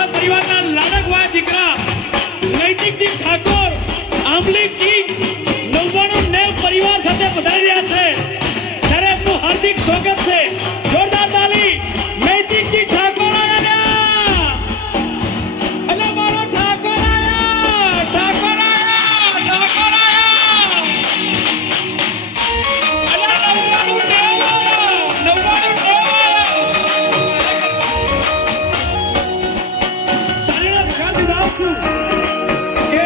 બામાસા પરિવારના લાડકવા દીકરા નૈતિકજી ઠાકોર આંબલી કિંગ 99 નેવ પરિવાર સાથે પધારી રહ્યા છે ત્યારે એમનું હાર્દિક સ્વાગત છે જોરદાર તાલી નૈતિકજી ઠાકોર આયા અલે મારો ઠાકોર આયા ઠાકોર આયા ઠાકોર આયા અલે 99 તાલીના વખાણ દીધા છું કે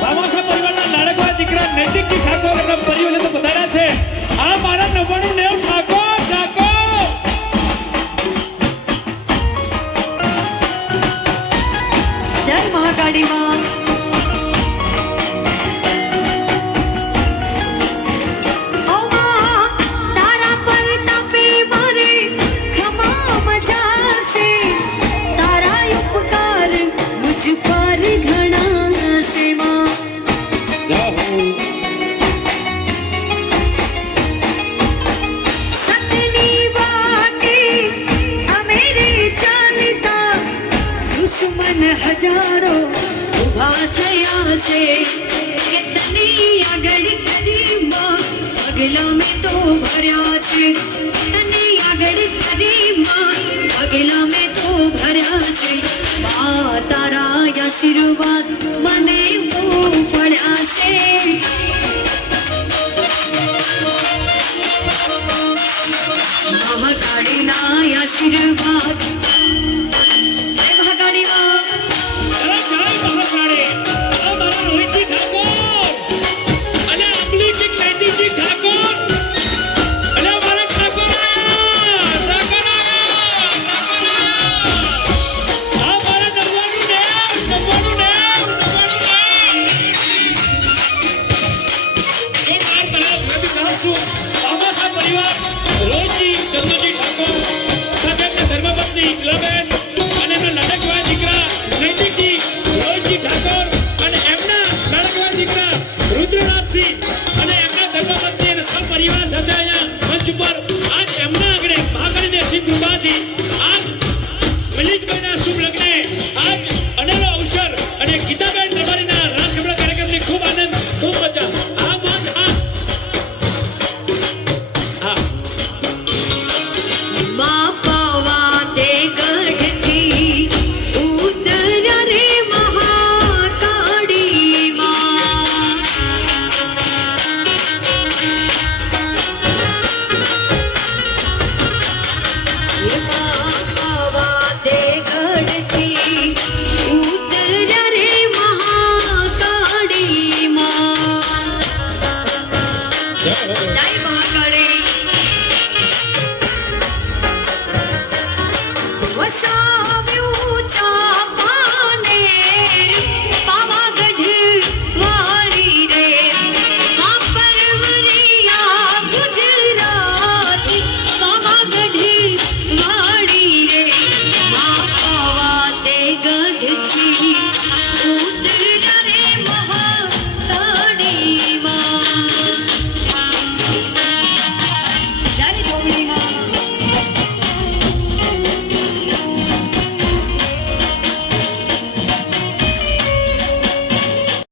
બામાસા પરિવારના લાડકવા દીકરા નૈતિકજી ઠાકોર એમના પરિવાર સાથે પધાર્યા છે આ મારા 99 નેવ ઠાકોર ઠાકોર જય મહાકાળી માં ઓ માં તારા પર તપે મારે ખમા મચાશે તારા ઉપકાર મુझ પર ઘણા છે માં સતની વાટે અમેરે ચાલતા દુશ્મન હજારો ઉભા થયા છે કેટલી આગળ કરી માં પગલા મેં તો ભર્યા છે તને આગળ કરી માં પગલા મેં તો ભર્યા છે મા તારા આશીર્વાદ મને